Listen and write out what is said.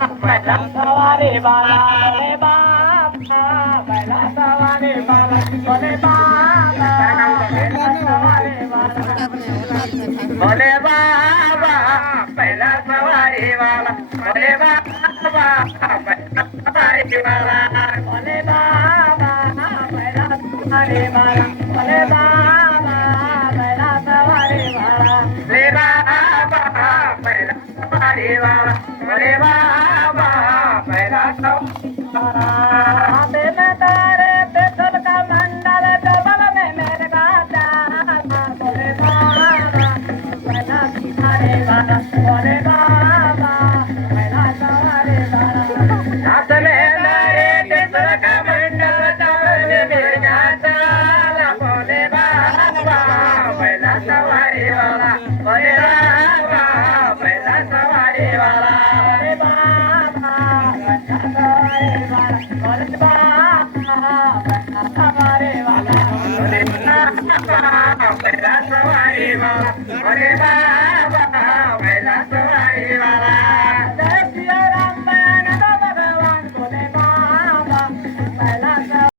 सवारी बाला रे बाबा बैला सवारी बाला बोले बाबा बोले बाबा बैला सवारी बाला बोले बाबा बैला सवारी बाला बोले बाबा बैला सवारी बाला बोले बाबा बैला सवारी बाला ले बाबा बैला सवारी बाला बोले बाबा बैला सवारी तारे पेट्रोल का मंडल डबल में मेरे गाता बोले बाबा बैला सवारी बाला बोले बाबा बैला सवारी बाला हाथ में तारे पेट्रोल का मंडल डबल में मेरे गाता बोले बाबा बैला सवारी बाला बोले बाबा बैला सवारी बाला बोले बाबा बैला सवारी बाला बोले बाबा बैला सवारी बाला बोले बाबा बैला सवारी बाला बोले बाबा बैला सवारी बाला